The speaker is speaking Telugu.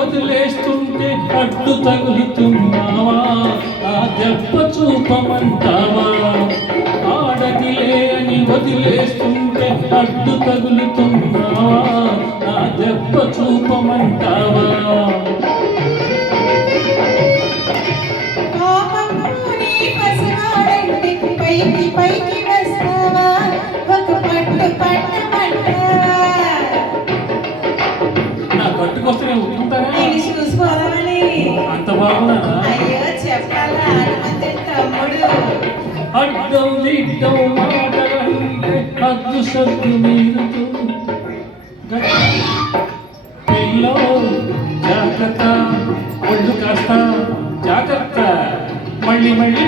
వదిలేస్తుంటే అడ్డు తగులుతున్నావా? ఆ దెబ్బ చూపమంటావా? ఆడదిలే అని వదిలేస్తుంటే అడ్డు తగులుతున్నావా? ఆ దెబ్బ చూపమంటావా? నా కట్టుకొస్తే ఒప్పుకుంటారా? అంత బాగున్నా? అడ్డం దిడ్డం మాటలంటే హద్దు సద్దు మీరుతూ పిల్లో జాగ్రత్త, ఒళ్ళు కాస్త జాగ్రత్త, మళ్ళీ మళ్ళీ